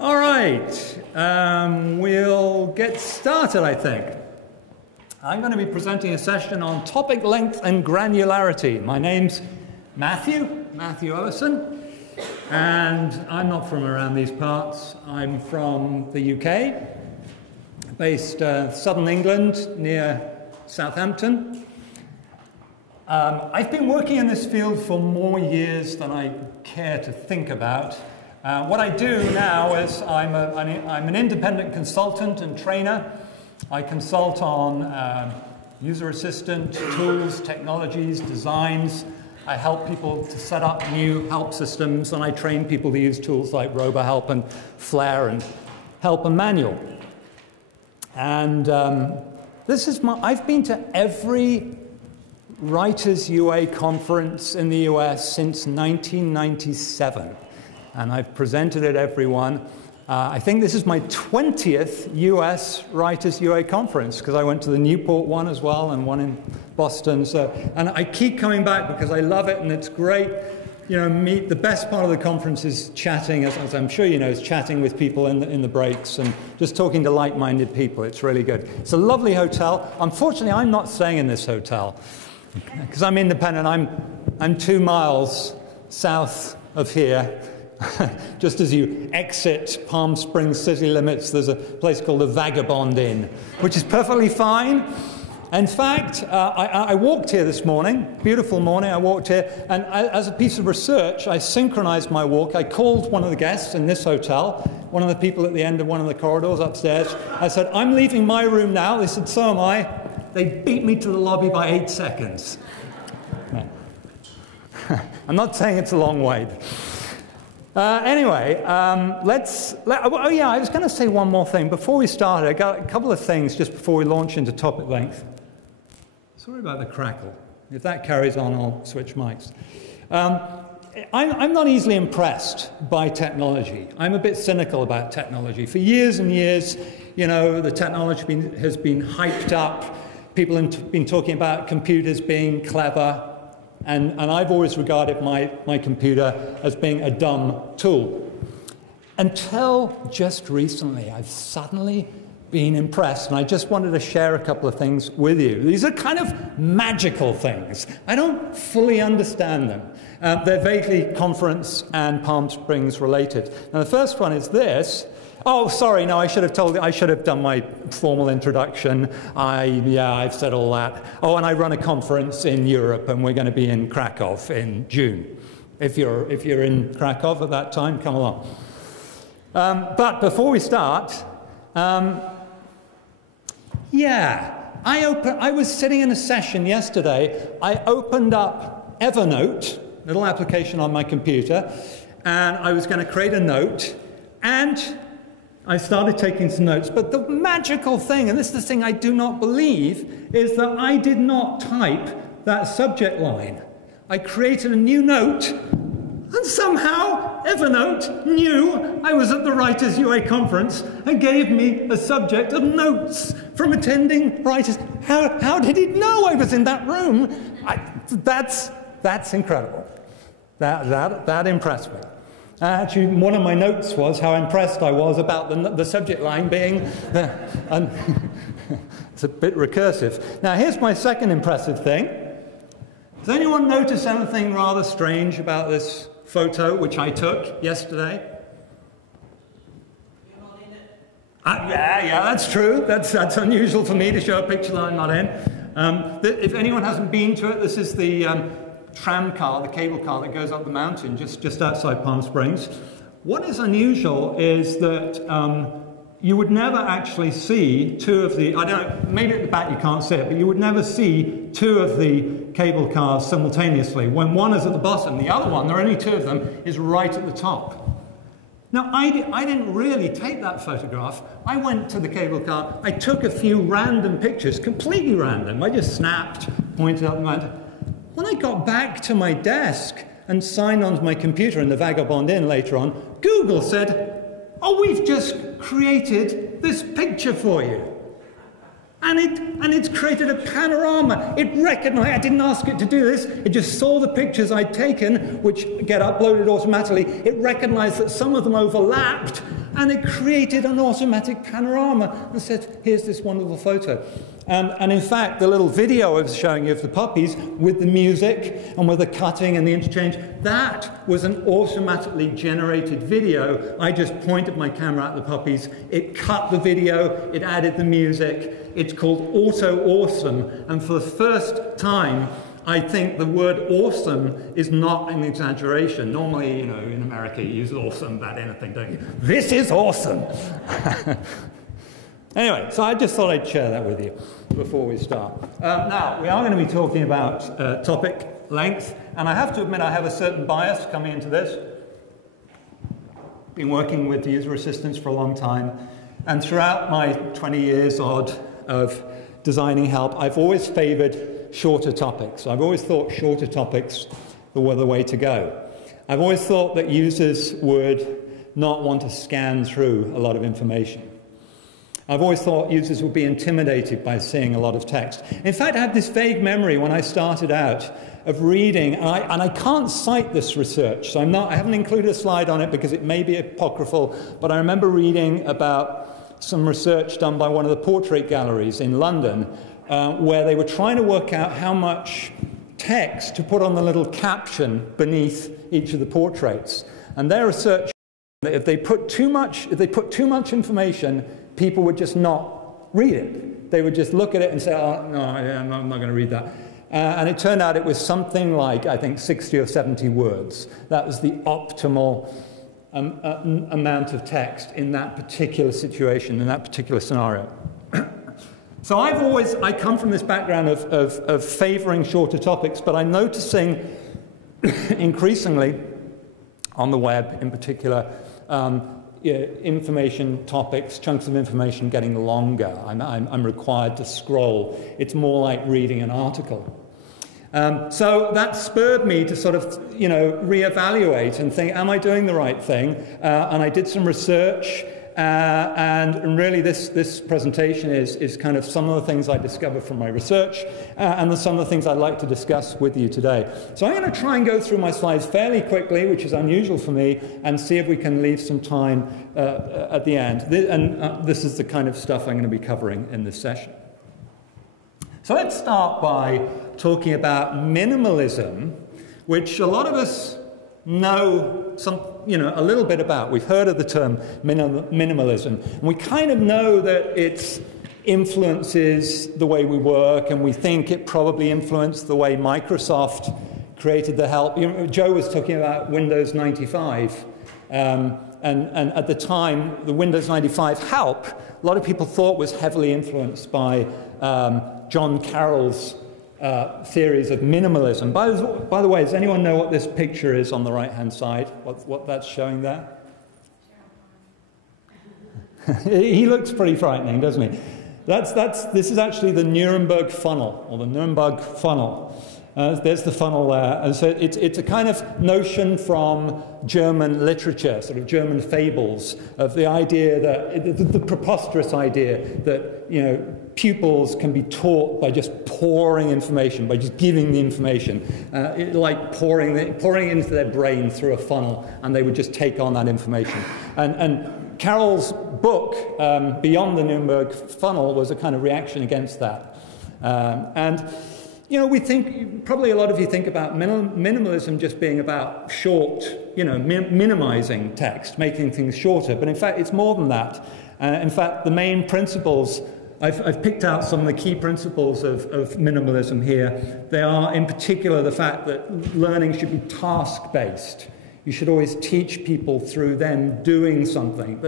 All right, we'll get started, I think. I'm going to be presenting a session on topic length and granularity. My name's Matthew Ellison, and I'm not from around these parts. I'm from the UK, based southern England near Southampton. I've been working in this field for more years than I care to think about. What I do now is I'm an independent consultant and trainer. I consult on user assistant tools, technologies, designs. I help people to set up new help systems, and I train people to use tools like RoboHelp and Flare and Help and Manual. And I've been to every Writers UA conference in the US since 1997. And I've presented at every one. I think this is my 20th US Writers UA conference, because I went to the Newport one as well and one in Boston. And I keep coming back because I love it and it's great. You know, the best part of the conference is chatting, as I'm sure you know, is chatting with people in the breaks and just talking to like-minded people. It's really good. It's a lovely hotel. Unfortunately, I'm not staying in this hotel because I'm independent. I'm 2 miles south of here. Just as you exit Palm Springs city limits, there's a place called the Vagabond Inn, which is perfectly fine. In fact, I walked here this morning, beautiful morning, I walked here, and as a piece of research, I synchronized my walk. I called one of the guests in this hotel, one of the people at the end of one of the corridors upstairs. I said, I'm leaving my room now. They said, so am I. They beat me to the lobby by 8 seconds. I'm not saying it's a long wait. Anyway, I was going to say one more thing. Before we start, I got a couple of things just before we launch into topic length. Sorry about the crackle. If that carries on, I'll switch mics. I'm not easily impressed by technology. I'm a bit cynical about technology. For years and years, you know, the technology has been hyped up. People have been talking about computers being clever. And I've always regarded my computer as being a dumb tool. Until just recently, I've suddenly been impressed, and I just wanted to share a couple of things with you. These are kind of magical things. I don't fully understand them. They're vaguely conference and Palm Springs related. Now, the first one is this. Oh, sorry, no, I should have done my formal introduction. I've said all that. Oh, and I run a conference in Europe, and we're going to be in Krakow in June. If you're in Krakow at that time, come along. But before we start, I was sitting in a session yesterday. I opened up Evernote, a little application on my computer, and I was going to create a note, and I started taking some notes, but the magical thing, and this is the thing I do not believe, is that I did not type that subject line. I created a new note, and somehow Evernote knew I was at the Writers UA conference and gave me a subject of notes from attending writers. How did it know I was in that room? That's incredible. That impressed me. Actually, one of my notes was how impressed I was about the subject line being... it's a bit recursive. Now, here's my second impressive thing. Does anyone notice anything rather strange about this photo, which I took yesterday? You're not in it. Yeah, that's true. That's unusual for me to show a picture that I'm not in. If anyone hasn't been to it, this is the... tram car, the cable car that goes up the mountain just outside Palm Springs. What is unusual is that you would never actually see two of the, I don't know, maybe at the back you can't see it, but you would never see two of the cable cars simultaneously. When one is at the bottom, the other one, there are only two of them, is right at the top. Now, I didn't really take that photograph. I went to the cable car, I took a few random pictures, completely random. I just snapped, pointed up the mountain. When I got back to my desk and signed onto my computer in the Vagabond Inn later on, Google said, oh, we've just created this picture for you. And it's created a panorama. It recognized, I didn't ask it to do this, it just saw the pictures I'd taken, which get uploaded automatically. It recognized that some of them overlapped, And it created an automatic panorama and said, here's this wonderful photo. And in fact, the little video I was showing you of the puppies with the music and with the cutting and the interchange, that was an automatically generated video. I just pointed my camera at the puppies, it cut the video, it added the music. It's called Auto Awesome, and for the first time, I think the word awesome is not an exaggeration. Normally, you know, in America, you use awesome about anything, don't you? This is awesome! Anyway, so I just thought I'd share that with you before we start. Now, we are going to be talking about topic length, and I have to admit I have a certain bias coming into this. Been working with user assistants for a long time, and throughout my 20 years odd of designing help, I've always favored shorter topics. I've always thought shorter topics were the way to go. I've always thought that users would not want to scan through a lot of information. I've always thought users would be intimidated by seeing a lot of text. In fact, I have this vague memory when I started out of reading, and I can't cite this research, so I haven't included a slide on it because it may be apocryphal, but I remember reading about some research done by one of the portrait galleries in London where they were trying to work out how much text to put on the little caption beneath each of the portraits. And their research, that if they put too much information, people would just not read it. They would just look at it and say, oh, no, I'm not going to read that. And it turned out it was something like, I think, 60 or 70 words. That was the optimal amount of text in that particular situation, in that particular scenario. So I come from this background of favoring shorter topics, but I'm noticing increasingly on the web in particular, information topics, chunks of information getting longer. I'm required to scroll. It's more like reading an article. So that spurred me to sort of, reevaluate and think, am I doing the right thing? And I did some research, and really this presentation is kind of some of the things I discovered from my research, and some of the things I'd like to discuss with you today. So I'm going to try and go through my slides fairly quickly, which is unusual for me, and see if we can leave some time at the end. This is the kind of stuff I'm going to be covering in this session. So let's start by talking about minimalism, which a lot of us know a little bit about. We've heard of the term minimalism, and we kind of know that it influences the way we work, and we think it probably influenced the way Microsoft created the help. Joe was talking about Windows 95, and at the time, the Windows 95 help, a lot of people thought was heavily influenced by John Carroll's theories of minimalism. By the way, does anyone know what this picture is on the right-hand side? What that's showing there? He looks pretty frightening, doesn't he? This is actually the Nuremberg funnel, or the Nuremberg funnel. There's the funnel there. And so it's a kind of notion from German literature, sort of German fables, of the idea that, the preposterous idea that, pupils can be taught by just pouring information, by just giving the information, like pouring it into their brain through a funnel, and they would just take on that information. And Carroll's book, Beyond the Nuremberg Funnel, was a kind of reaction against that. We think, probably a lot of you think about minimalism just being about short, minimizing text, making things shorter. But in fact, it's more than that. In fact, the main principles, I've picked out some of the key principles of minimalism here. They are, in particular, the fact that learning should be task-based. You should always teach people through them doing something,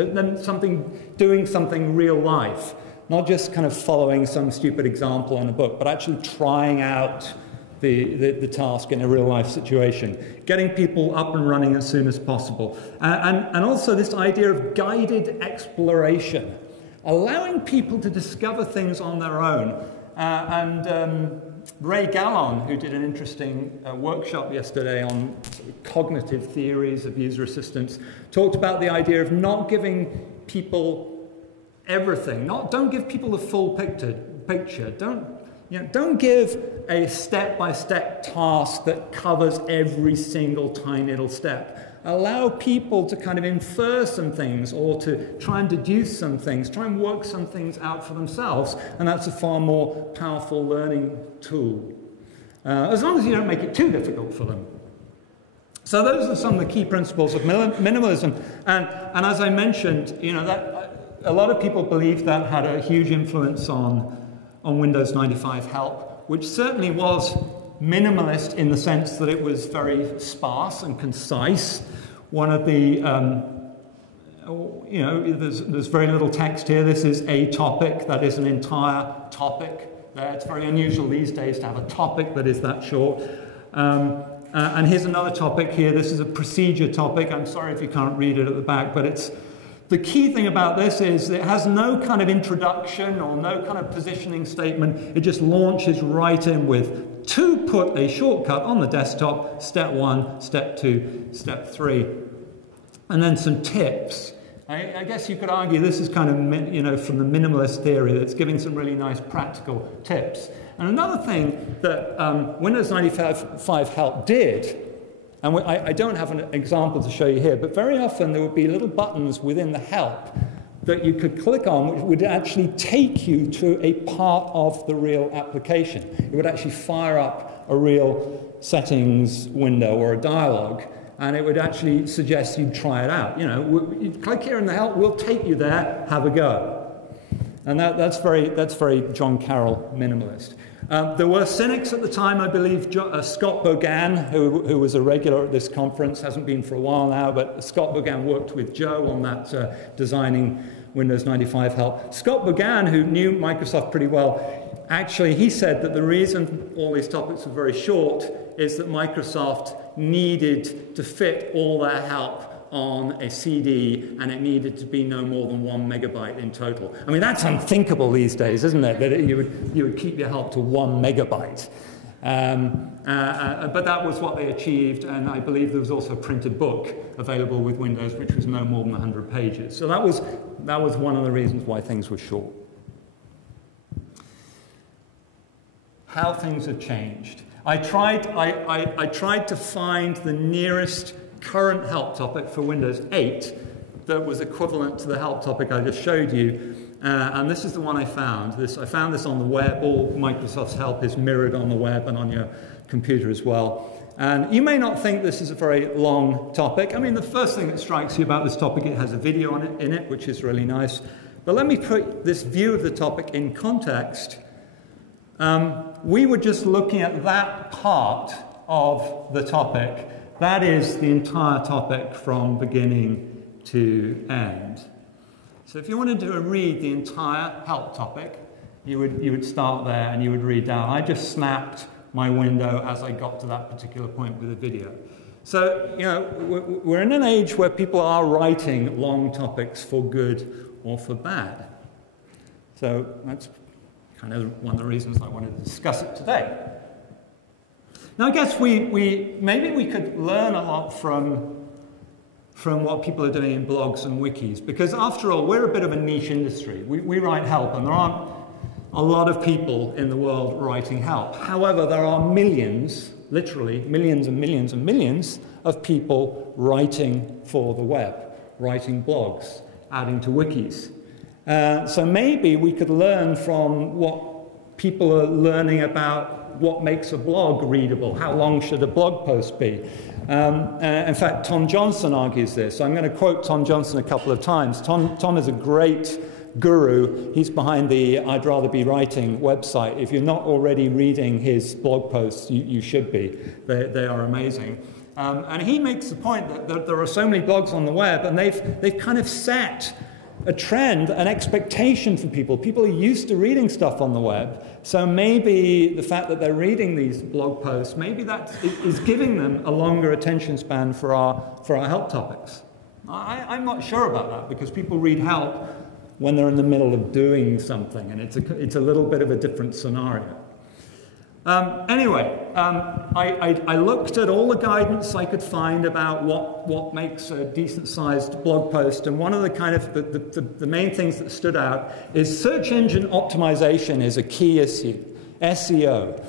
doing something real life. Not just kind of following some stupid example in a book, but actually trying out the task in a real-life situation. Getting people up and running as soon as possible. And also this idea of guided exploration. Allowing people to discover things on their own. Ray Gallon, who did an interesting workshop yesterday on sort of cognitive theories of user assistance, talked about the idea of not giving people everything. Don't give people the full picture. Don't give a step-by-step task that covers every single tiny little step. allow people to kind of infer some things or to try and deduce some things, try and work some things out for themselves, and that's a far more powerful learning tool. As long as you don't make it too difficult for them. So those are some of the key principles of minimalism, and as I mentioned, you know, that a lot of people believe that had a huge influence on Windows 95 Help, which certainly was minimalist in the sense that it was very sparse and concise. One of the, you know, there's very little text here. This is a topic, that is an entire topic there. It's very unusual these days to have a topic that is that short. And here's another topic here. This is a procedure topic. I'm sorry if you can't read it at the back, but it's the key thing about this is it has no kind of introduction or no kind of positioning statement. It just launches right in with to put a shortcut on the desktop, step 1, step 2, step 3. And then some tips. I guess you could argue this is kind of, you know, from the minimalist theory that's giving some really nice practical tips. And another thing that Windows 95 Help did, and I don't have an example to show you here, but very often there would be little buttons within the help that you could click on, which would actually take you to a part of the real application. It would actually fire up a real settings window or a dialog, and it would actually suggest you try it out. You know, you click here in the help, we'll take you there, have a go. And that's very John Carroll minimalist. There were cynics at the time, I believe. Scott Bogan, who was a regular at this conference, hasn't been for a while now, but Scott Bogan worked with Joe on that designing Windows 95 Help. Scott Bogan, who knew Microsoft pretty well, actually he said that the reason all these topics were very short is that Microsoft needed to fit all their help on a CD, and it needed to be no more than 1 megabyte in total. I mean, that's unthinkable these days, isn't it? That you would keep your help to 1 megabyte. But that was what they achieved, and I believe there was also a printed book available with Windows, which was no more than 100 pages. So that was one of the reasons why things were short. How things have changed. I tried to find the nearest current help topic for Windows 8 that was equivalent to the help topic I just showed you, and this is the one I found. I found this on the web. All Microsoft's help is mirrored on the web and on your computer as well. And you may not think this is a very long topic. I mean, the first thing that strikes you about this topic, it has a video in it, which is really nice. But let me put this view of the topic in context. We were just looking at that part of the topic. That is the entire topic from beginning to end. So if you wanted to read the entire help topic, you would start there and you would read down. I just snapped my window as I got to that particular point with the video. So, you know, we're in an age where people are writing long topics for good or for bad. So that's kind of one of the reasons I wanted to discuss it today. Now, I guess maybe we could learn a lot from what people are doing in blogs and wikis, because after all, we're a bit of a niche industry. We write help, and there aren't a lot of people in the world writing help. However, there are millions, literally millions and millions and millions of people writing for the web, writing blogs, adding to wikis. So maybe we could learn from what people are learning about what makes a blog readable. How long should a blog post be? In fact, Tom Johnson argues this. I'm going to quote Tom Johnson a couple of times. Tom is a great guru. He's behind the I'd Rather Be Writing website. If you're not already reading his blog posts, you should be. They are amazing. And he makes the point that there are so many blogs on the web, and they've kind of set a trend, an expectation for people. People are used to reading stuff on the web, so maybe the fact that they're reading these blog posts, maybe that is giving them a longer attention span for our help topics. I'm not sure about that, because people read help when they're in the middle of doing something, and it's a little bit of a different scenario. Anyway, I looked at all the guidance I could find about what makes a decent-sized blog post, and one of the kind of the main things that stood out is search engine optimization is a key issue, SEO.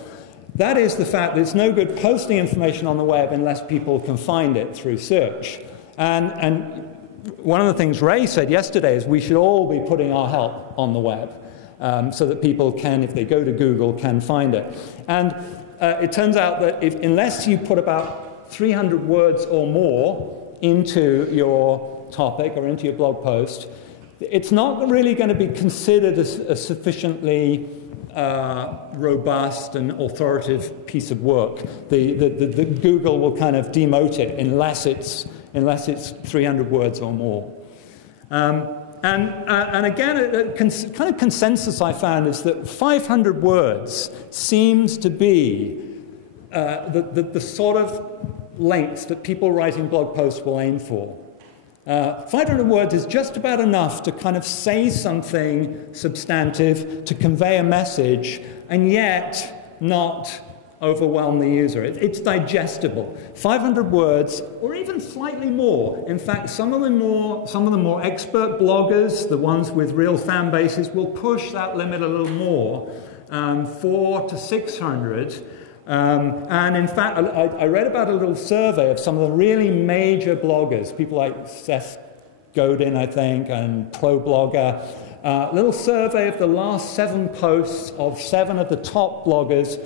That is the fact that it's no good posting information on the web unless people can find it through search. And one of the things Ray said yesterday is we should all be putting our help on the web so that people can, if they go to Google, can find it. And it turns out that unless you put about 300 words or more into your topic or into your blog post, it's not really going to be considered a sufficiently robust and authoritative piece of work. The Google will kind of demote it unless it's 300 words or more. And again, a kind of consensus I found is that 500 words seems to be the sort of length that people writing blog posts will aim for. 500 words is just about enough to kind of say something substantive, to convey a message, and yet not overwhelm the user. It's digestible. 500 words, or even slightly more. In fact, some of the more expert bloggers, the ones with real fan bases, will push that limit a little more, 400 to 600. And in fact, I read about a little survey of some of the really major bloggers, people like Seth Godin, I think, and ProBlogger. A little survey of the last 7 posts of 7 of the top bloggers.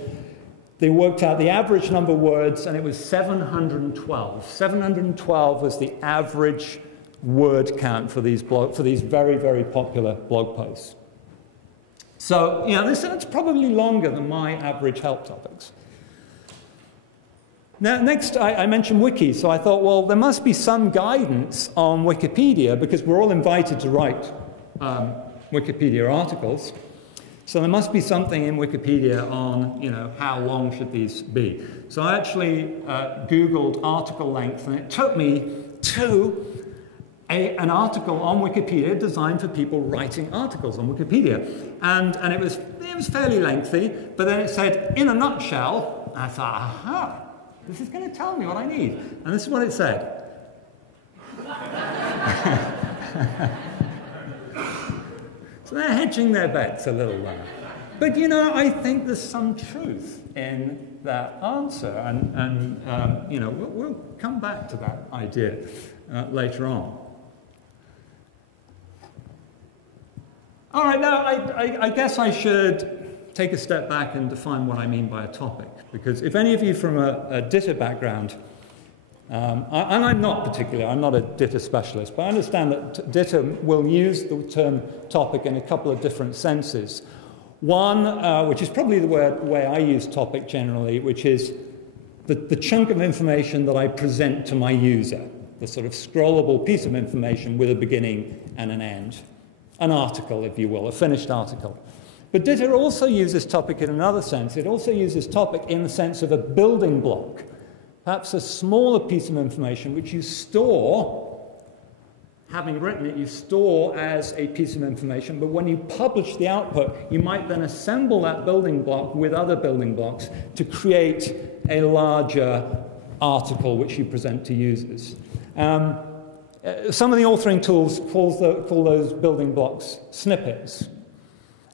They worked out the average number of words, and it was 712. 712 was the average word count for these very, very popular blog posts. So, you know, it's probably longer than my average help topics. Now, next, I mentioned wiki, so I thought, well, there must be some guidance on Wikipedia, because we're all invited to write Wikipedia articles. So there must be something in Wikipedia on, you know, how long should these be. So I actually Googled article length, and it took me to an article on Wikipedia designed for people writing articles on Wikipedia. And it was fairly lengthy, but then it said, in a nutshell, and I thought, aha, this is going to tell me what I need. And this is what it said. So they're hedging their bets a little there. But, you know, I think there's some truth in that answer. And you know, we'll come back to that idea later on. All right, now, I guess I should take a step back and define what I mean by a topic. Because if any of you from a DITA background, and I'm not particularly, I'm not a DITA specialist, but I understand that DITA will use the term topic in a couple of different senses. One, which is probably the way I use topic generally, which is the chunk of information that I present to my user, the sort of scrollable piece of information with a beginning and an end. An article, if you will, a finished article. But DITA also uses topic in another sense. It also uses topic in the sense of a building block. Perhaps a smaller piece of information which you store, having written it, you store as a piece of information, but when you publish the output, you might then assemble that building block with other building blocks to create a larger article which you present to users. Some of the authoring tools call those building blocks snippets.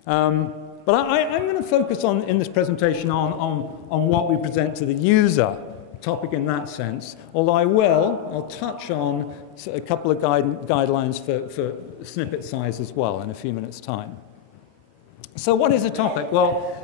But I'm going to focus in this presentation on what we present to the user, topic in that sense, although I'll touch on a couple of guidelines for snippet size as well in a few minutes' time. So what is a topic? Well,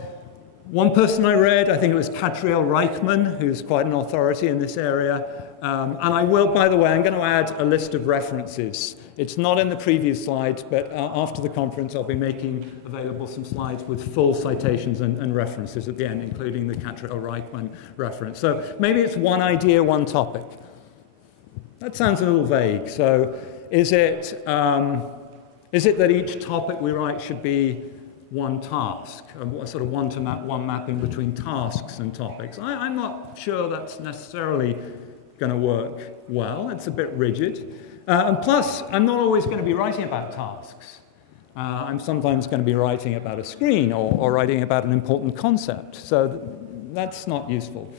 one person I read, I think it was Catriel Reichman, who's quite an authority in this area, and I will, by the way, I'm going to add a list of references. It's not in the previous slides, but after the conference I'll be making available some slides with full citations and references at the end, including the Catriel Reichman reference. So maybe it's one idea, one topic. That sounds a little vague. So is it that each topic we write should be one task, a sort of one mapping between tasks and topics? I'm not sure that's necessarily going to work well. It's a bit rigid. And plus, I'm not always going to be writing about tasks. I'm sometimes going to be writing about a screen or writing about an important concept. So that's not useful.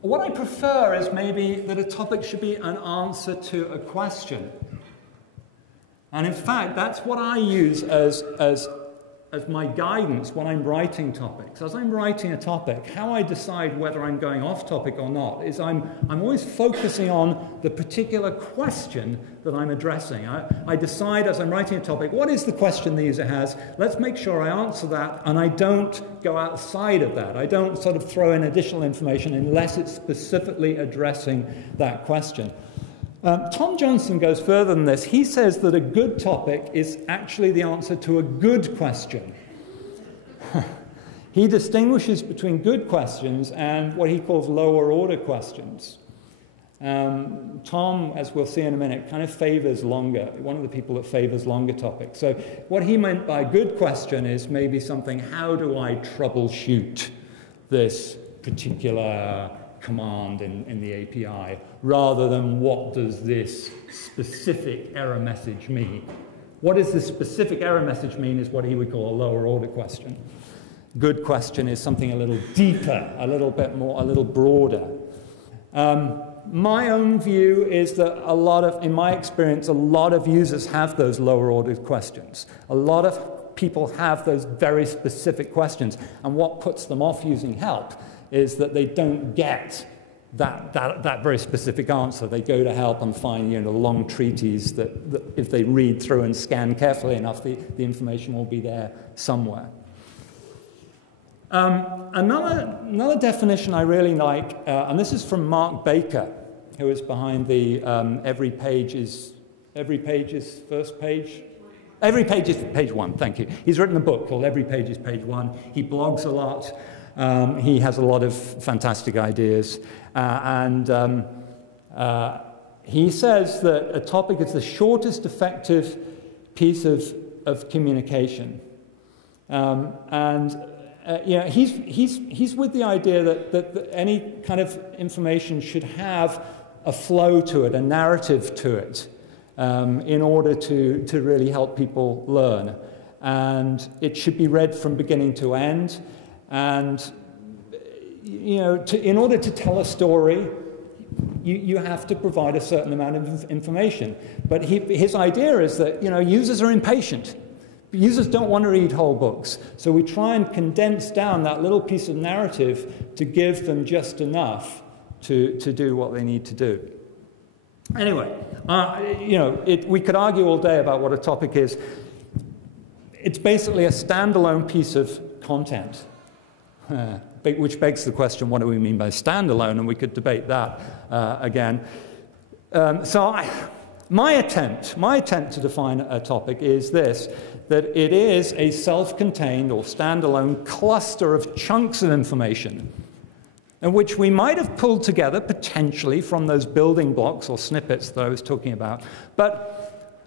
What I prefer is maybe that a topic should be an answer to a question. And in fact, that's what I use as as my guidance when I'm writing topics. As I'm writing a topic, how I decide whether I'm going off topic or not is I'm always focusing on the particular question that I'm addressing. I decide as I'm writing a topic, what is the question the user has? Let's make sure I answer that, and I don't go outside of that. I don't sort of throw in additional information unless it's specifically addressing that question. Tom Johnson goes further than this. He says that a good topic is actually the answer to a good question. He distinguishes between good questions and what he calls lower order questions. Tom, as we'll see in a minute, kind of favors longer, one of the people that favors longer topics. So what he meant by good question is maybe something, how do I troubleshoot this particular command in the API, rather than what does this specific error message mean. What does this specific error message mean is what he would call a lower order question. Good question is something a little deeper, a little bit more, a little broader. My own view is that in my experience, a lot of users have those lower order questions. A lot of people have those very specific questions, and what puts them off using help is that they don't get that very specific answer. They go to help and find long treaties that if they read through and scan carefully enough, the information will be there somewhere. Another definition I really like, and this is from Mark Baker, who is behind the every page is first page. Every page is page one, thank you. He's written a book called Every Page is Page One. He blogs a lot. He has a lot of fantastic ideas. He says that a topic is the shortest effective piece of communication. He's with the idea that any kind of information should have a flow to it, a narrative to it, in order to really help people learn. And it should be read from beginning to end. And, in order to tell a story, you have to provide a certain amount of information. But his idea is that, users are impatient. Users don't want to read whole books. So we try and condense down that little piece of narrative to give them just enough to do what they need to do. Anyway, we could argue all day about what a topic is. It's basically a standalone piece of content. Which begs the question, what do we mean by standalone? And we could debate that again. My attempt to define a topic is this, that it is a self-contained or standalone cluster of chunks of information, in which we might have pulled together potentially from those building blocks or snippets that I was talking about. But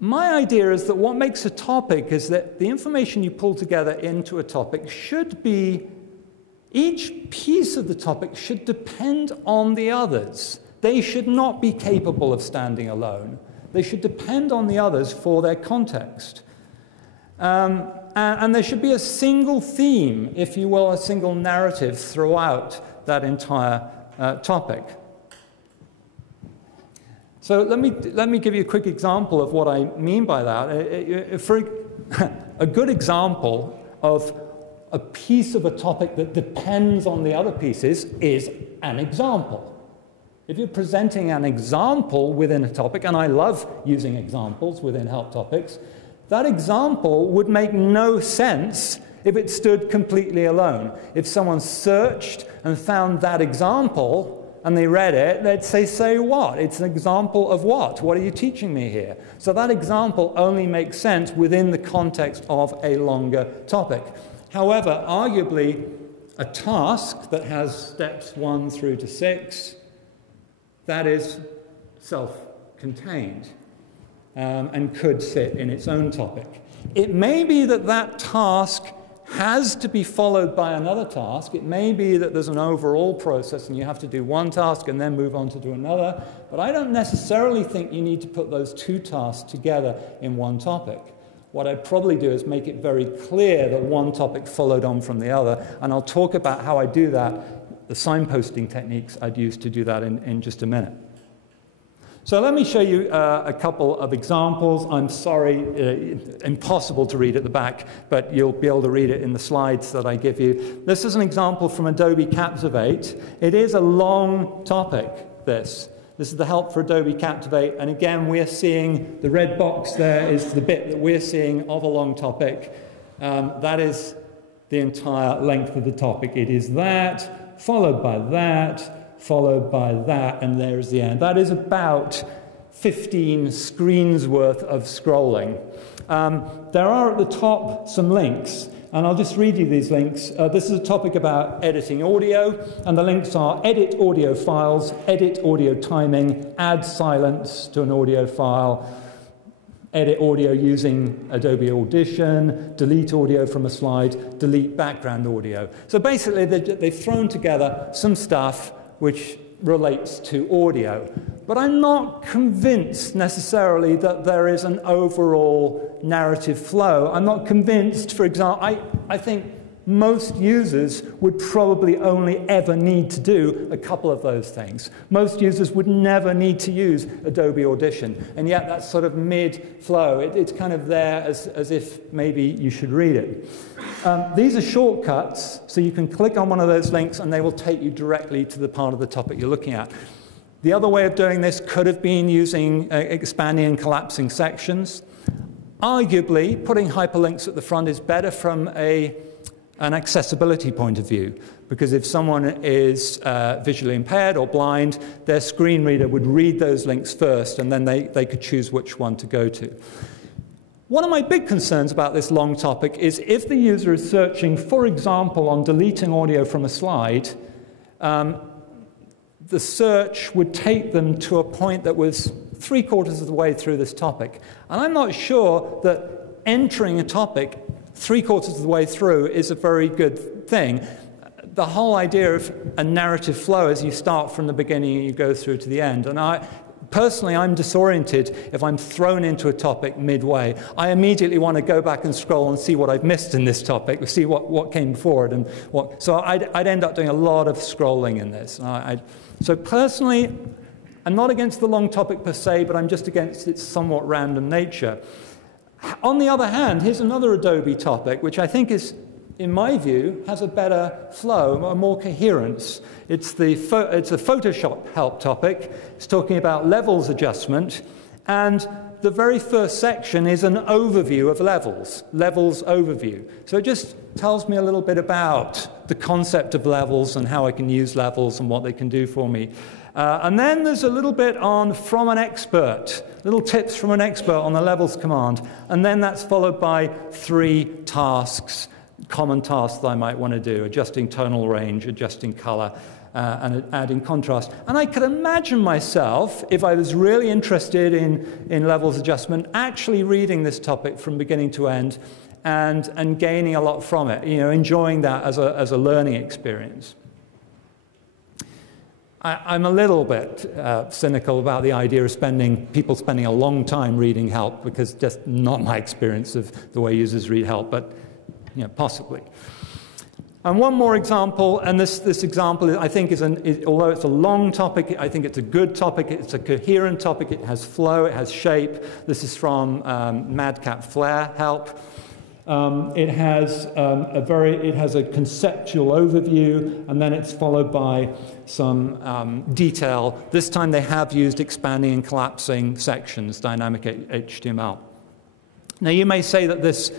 my idea is that what makes a topic is that the information you pull together into a topic should be, each piece of the topic should depend on the others. They should not be capable of standing alone. They should depend on the others for their context. And there should be a single theme, if you will, a single narrative throughout that entire topic. So let me give you a quick example of what I mean by that. For a good example of a piece of a topic that depends on the other pieces is an example. If you're presenting an example within a topic, and I love using examples within help topics, that example would make no sense if it stood completely alone. If someone searched and found that example and they read it, they'd say what? It's an example of what? What are you teaching me here? So that example only makes sense within the context of a longer topic. However, arguably, a task that has steps 1 through to 6, that is self-contained and could sit in its own topic. It may be that that task has to be followed by another task. It may be that there's an overall process and you have to do one task and then move on to do another. But I don't necessarily think you need to put those two tasks together in one topic. What I'd probably do is make it very clear that one topic followed on from the other, and I'll talk about how I do that, the signposting techniques I'd use to do that in just a minute. So let me show you a couple of examples. I'm sorry, impossible to read at the back, but you'll be able to read it in the slides that I give you. This is an example from Adobe Captivate. It is a long topic, this. This is the help for Adobe Captivate, and again, we're seeing the red box there is the bit that we're seeing of a long topic. That is the entire length of the topic. It is that, followed by that, followed by that, and there's the end. That is about 15 screens worth of scrolling. There are at the top some links, and I'll just read you these links. This is a topic about editing audio, and the links are edit audio files, edit audio timing, add silence to an audio file, edit audio using Adobe Audition, delete audio from a slide, delete background audio. So basically, they've thrown together some stuff which relates to audio. But I'm not convinced necessarily that there is an overall narrative flow. I'm not convinced, for example, I think most users would probably only ever need to do a couple of those things. Most users would never need to use Adobe Audition, and yet that's sort of mid-flow. It's kind of there as if maybe you should read it. These are shortcuts, so you can click on one of those links and they will take you directly to the part of the topic you're looking at. The other way of doing this could have been using expanding and collapsing sections. Arguably, putting hyperlinks at the front is better from an accessibility point of view, because if someone is visually impaired or blind, their screen reader would read those links first, and then they could choose which one to go to. One of my big concerns about this long topic is if the user is searching, for example, on deleting audio from a slide, the search would take them to a point that was 3/4 of the way through this topic. And I'm not sure that entering a topic 3/4 of the way through is a very good thing. The whole idea of a narrative flow is you start from the beginning and you go through to the end. And personally, I'm disoriented if I'm thrown into a topic midway. I immediately want to go back and scroll and see what I've missed in this topic, see what came before it. So I'd end up doing a lot of scrolling in this. So personally, I'm not against the long topic per se, but I'm just against its somewhat random nature. On the other hand, here's another Adobe topic, which I think is, in my view, has a better flow, a more coherence. It's a Photoshop help topic. It's talking about levels adjustment, and the very first section is an overview of levels overview. So it just tells me a little bit about the concept of levels and how I can use levels and what they can do for me. And then there's a little bit on from an expert, little tips from an expert on the levels command. And then that's followed by 3 tasks, common tasks that I might want to do: adjusting tonal range, adjusting color, and adding contrast. And I could imagine myself, if I was really interested in levels adjustment, actually reading this topic from beginning to end and gaining a lot from it, enjoying that as a learning experience. I'm a little bit cynical about the idea of people spending a long time reading help, because just not my experience of the way users read help, but possibly. And one more example, and this example I think although it's a long topic, I think it's a good topic. It's a coherent topic. It has flow. It has shape. This is from Madcap Flare help. It has a conceptual overview, and then it's followed by some detail. This time they have used expanding and collapsing sections, dynamic HTML. Now you may say that this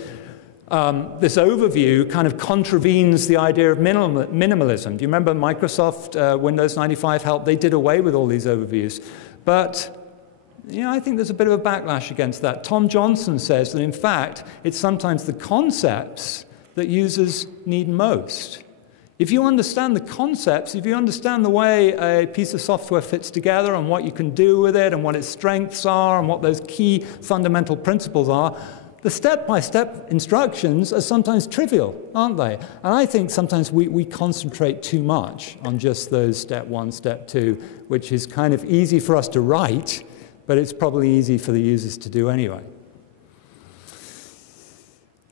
overview kind of contravenes the idea of minimalism. Do you remember Microsoft Windows 95 help? They did away with all these overviews. But I think there's a bit of a backlash against that. Tom Johnson says that, in fact, it's sometimes the concepts that users need most. If you understand the concepts, if you understand the way a piece of software fits together and what you can do with it and what its strengths are and what those key fundamental principles are, the step-by-step instructions are sometimes trivial, aren't they? And I think sometimes we concentrate too much on just those step 1, step 2, which is kind of easy for us to write, but it's probably easy for the users to do anyway.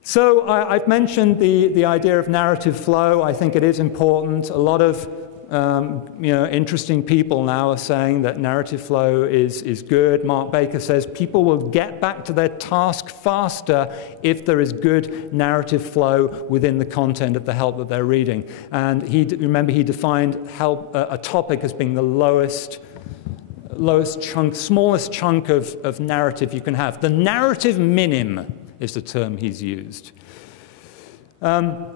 So I've mentioned the idea of narrative flow. I think it is important. A lot of interesting people now are saying that narrative flow is good. Mark Baker says people will get back to their task faster if there is good narrative flow within the content of the help that they're reading. And remember, he defined a topic as being the lowest chunk, smallest chunk of narrative you can have. The narrative minim is the term he's used. A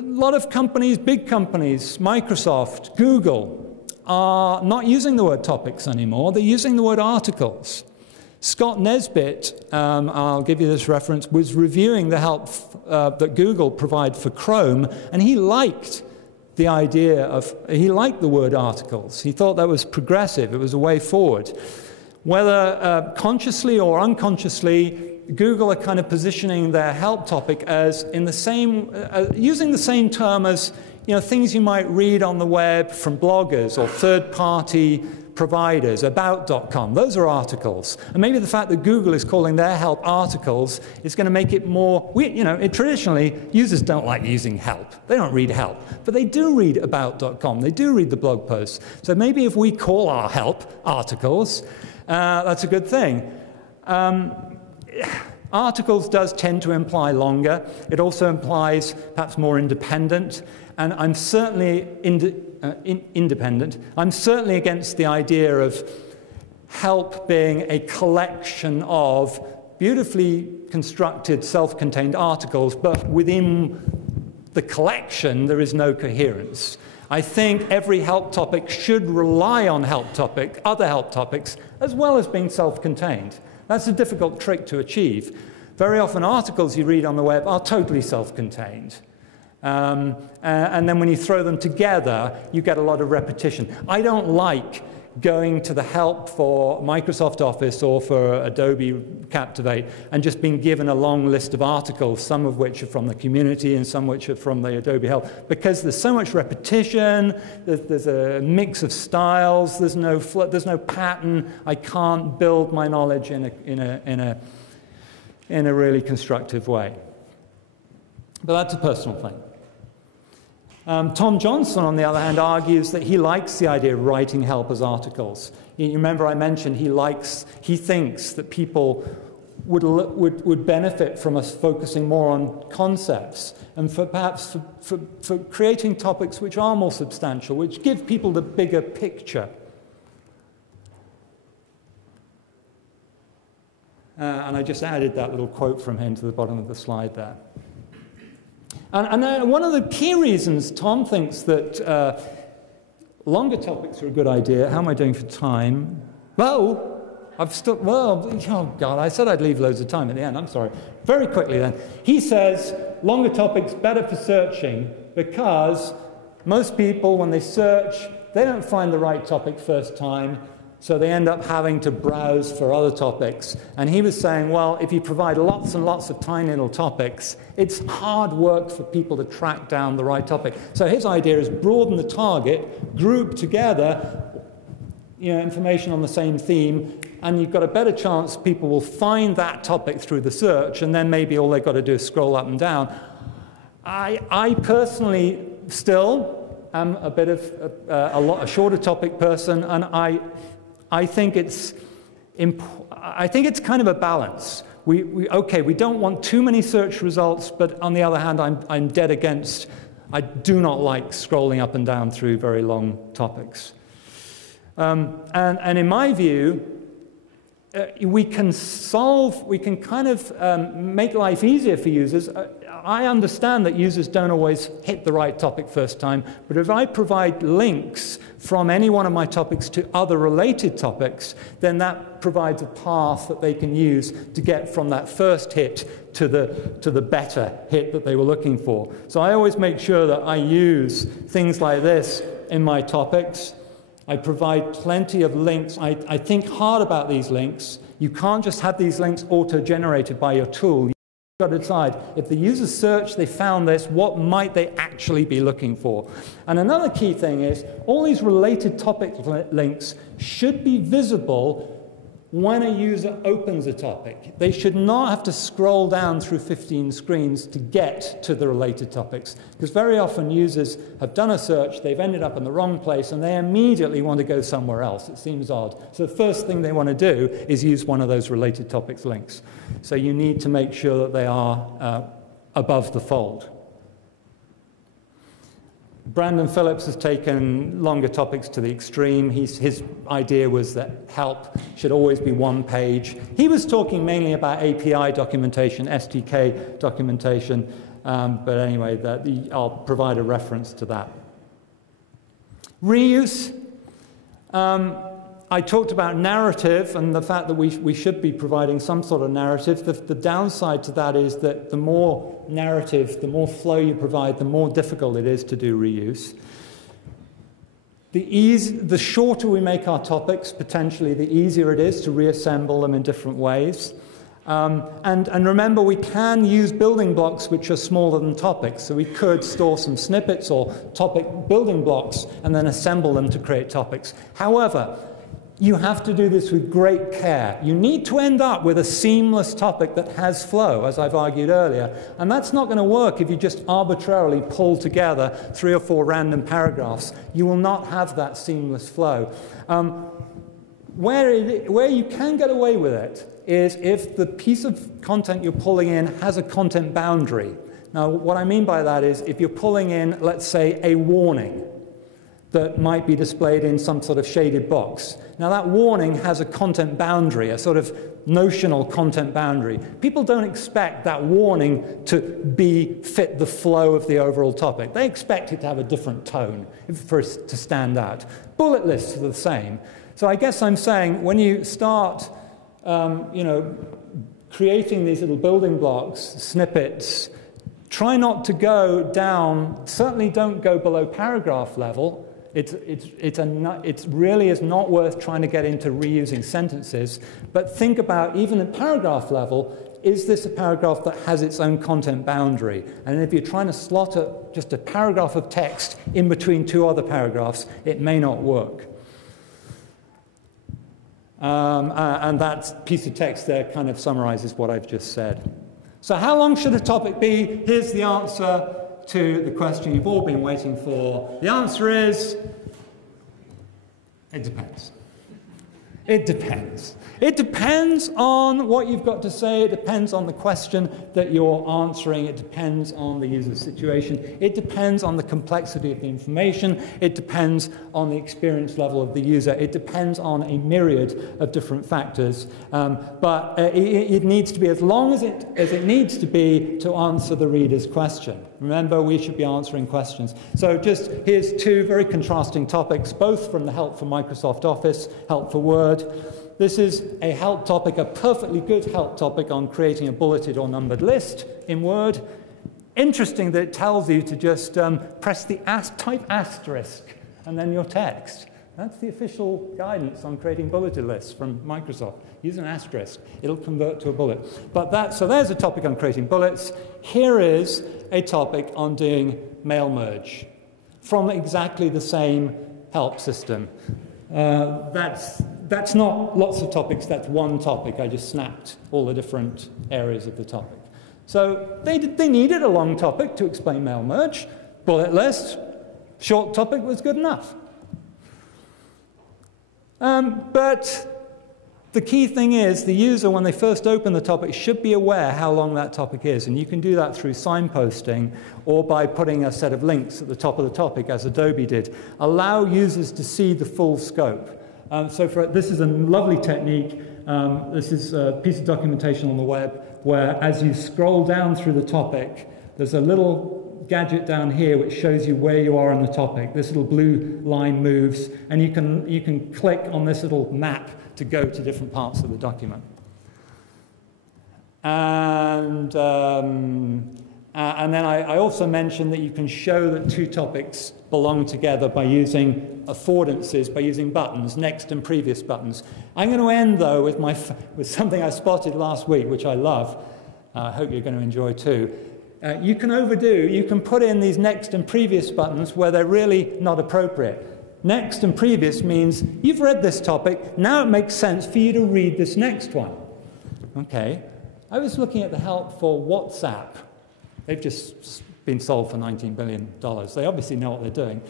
lot of companies, big companies, Microsoft, Google, are not using the word topics anymore. They're using the word articles. Scott Nesbitt, I'll give you this reference, was reviewing the help that Google provide for Chrome, and he liked the word articles. He thought that was progressive. It was a way forward. Whether consciously or unconsciously, Google are kind of positioning their help topic as in the same, using the same term as things you might read on the web from bloggers or third-party providers, about.com. Those are articles. And maybe the fact that Google is calling their help articles is going to make it more, traditionally, users don't like using help. They don't read help. But they do read about.com. They do read the blog posts. So maybe if we call our help articles, that's a good thing. Articles does tend to imply longer. It also implies perhaps more independent. And I'm certainly independent. I'm certainly against the idea of help being a collection of beautifully constructed, self-contained articles, but within the collection there is no coherence. I think every help topic should rely on other help topics, as well as being self-contained. That's a difficult trick to achieve. Very often articles you read on the web are totally self-contained. And then when you throw them together, you get a lot of repetition. I don't like going to the help for Microsoft Office or for Adobe Captivate and just being given a long list of articles, some of which are from the community and some which are from the Adobe help, because there's so much repetition, there's a mix of styles, there's no pattern. I can't build my knowledge in a really constructive way. But that's a personal thing. Tom Johnson, on the other hand, argues that he likes the idea of writing help as articles. You remember I mentioned he thinks that people would benefit from us focusing more on concepts and perhaps for creating topics which are more substantial, which give people the bigger picture. And I just added that little quote from him to the bottom of the slide there. And one of the key reasons Tom thinks that longer topics are a good idea. How am I doing for time? Oh, oh God, I said I'd leave loads of time at the end. I'm sorry. Very quickly then. He says longer topics better for searching because most people, when they search, they don't find the right topic first time. So they end up having to browse for other topics. And he was saying, well, if you provide lots and lots of tiny little topics, it's hard work for people to track down the right topic. So his idea is broaden the target, group together information on the same theme, and you've got a better chance people will find that topic through the search, and then maybe all they've got to do is scroll up and down. I personally still am a bit of a shorter topic person, and I think it's kind of a balance. Okay, we don't want too many search results, but on the other hand, I'm dead against. I do not like scrolling up and down through very long topics. And in my view, we can kind of make life easier for users. I understand that users don't always hit the right topic first time, but if I provide links from any one of my topics to other related topics, then that provides a path that they can use to get from that first hit to the better hit that they were looking for. So I always make sure that I use things like this in my topics. I provide plenty of links. I think hard about these links. You can't just have these links auto-generated by your tool. You've got to decide, if the user search, they found this, what might they actually be looking for? And another key thing is, all these related topic links should be visible when a user opens a topic, they should not have to scroll down through 15 screens to get to the related topics, because very often users have done a search, they've ended up in the wrong place, and they immediately want to go somewhere else. It seems odd. So the first thing they want to do is use one of those related topics links. So you need to make sure that they are above the fold. Brandon Phillips has taken longer topics to the extreme. His idea was that help should always be one page. He was talking mainly about API documentation, SDK documentation, but anyway, I'll provide a reference to that. Reuse. I talked about narrative and the fact that we should be providing some sort of narrative. The downside to that is that the more narrative, the more flow you provide, the more difficult it is to do reuse. The shorter we make our topics, potentially, the easier it is to reassemble them in different ways. And remember, we can use building blocks which are smaller than topics. So we could store some snippets or topic building blocks and then assemble them to create topics. However, you have to do this with great care. You need to end up with a seamless topic that has flow, as I've argued earlier. And that's not going to work if you just arbitrarily pull together 3 or 4 random paragraphs. You will not have that seamless flow. Where you can get away with it is if the piece of content you're pulling in has a content boundary. Now, what I mean by that is if you're pulling in, let's say, a warning that might be displayed in some sort of shaded box. Now, that warning has a content boundary, a sort of notional content boundary. People don't expect that warning to fit the flow of the overall topic. They expect it to have a different tone for it to stand out. Bullet lists are the same. So I guess I'm saying when you start creating these little building blocks, snippets, try not to go down, certainly don't go below paragraph level. It really is not worth trying to get into reusing sentences, but think about, even at paragraph level, is this a paragraph that has its own content boundary? And if you're trying to slot just a paragraph of text in between 2 other paragraphs, it may not work. And that piece of text there kind of summarizes what I've just said. So how long should a topic be? Here's the answer to the question you've all been waiting for. The answer is, it depends. It depends. It depends on what you've got to say. It depends on the question that you're answering. It depends on the user situation. It depends on the complexity of the information. It depends on the experience level of the user. It depends on a myriad of different factors. But it needs to be as long as it needs to be to answer the reader's question. Remember, we should be answering questions. So just here's 2 very contrasting topics, both from the Help for Microsoft Office, Help for Word. This is a help topic, a perfectly good help topic on creating a bulleted or numbered list in Word. Interesting that it tells you to just press the type asterisk and then your text. That's the official guidance on creating bulleted lists from Microsoft. Use an asterisk. It'll convert to a bullet. So there's a topic on creating bullets. Here is a topic on doing mail merge from exactly the same help system. That's not lots of topics. That's one topic. I just snapped all the different areas of the topic. So they needed a long topic to explain mail merge. Bullet list, short topic was good enough. But the key thing is the user, when they first open the topic, should be aware how long that topic is. And you can do that through signposting or by putting a set of links at the top of the topic, as Adobe did. Allow users to see the full scope. This is a lovely technique. This is a piece of documentation on the web where, as you scroll down through the topic, there's a little gadget down here which shows you where you are in the topic. This little blue line moves, and you can click on this little map to go to different parts of the document. And then I also mentioned that you can show that 2 topics belong together by using affordances, by using buttons, next and previous buttons. I'm going to end, though, with something I spotted last week, which I love. I hope you're going to enjoy, too. You can put in these next and previous buttons where they're really not appropriate. Next and previous means you've read this topic, now it makes sense for you to read this next one. Okay, I was looking at the help for WhatsApp. They've just been sold for $19 billion. They obviously know what they're doing.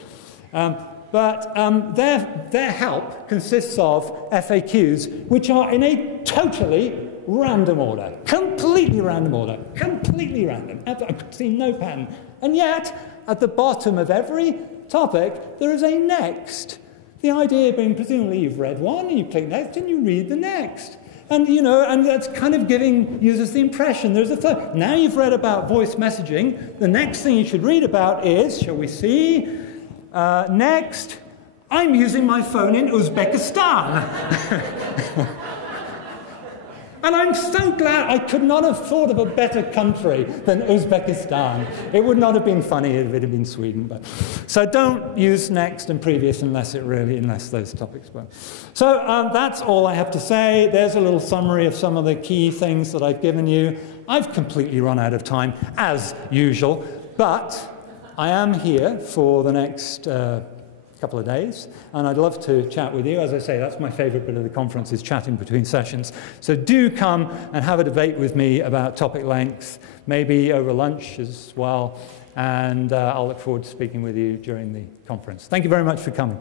But their help consists of FAQs, which are in a totally random order. Completely random order. Completely random. I've seen no pattern. And yet, at the bottom of every topic, there is a next. The idea being, presumably you've read one, and you click next, and you read the next. And, you know, and that's kind of giving users the impression there's a third. Now you've read about voice messaging, the next thing you should read about is, shall we see, next, I'm using my phone in Uzbekistan. And I'm so glad I could not have thought of a better country than Uzbekistan. It would not have been funny if it had been Sweden. But. So don't use next and previous unless those topics were. So that's all I have to say. There's a little summary of some of the key things that I've given you. I've completely run out of time, as usual. But I am here for the next couple of days, and I'd love to chat with you. As I say, that's my favorite bit of the conference, is chatting between sessions. So do come and have a debate with me about topic length, maybe over lunch as well, and I'll look forward to speaking with you during the conference. Thank you very much for coming.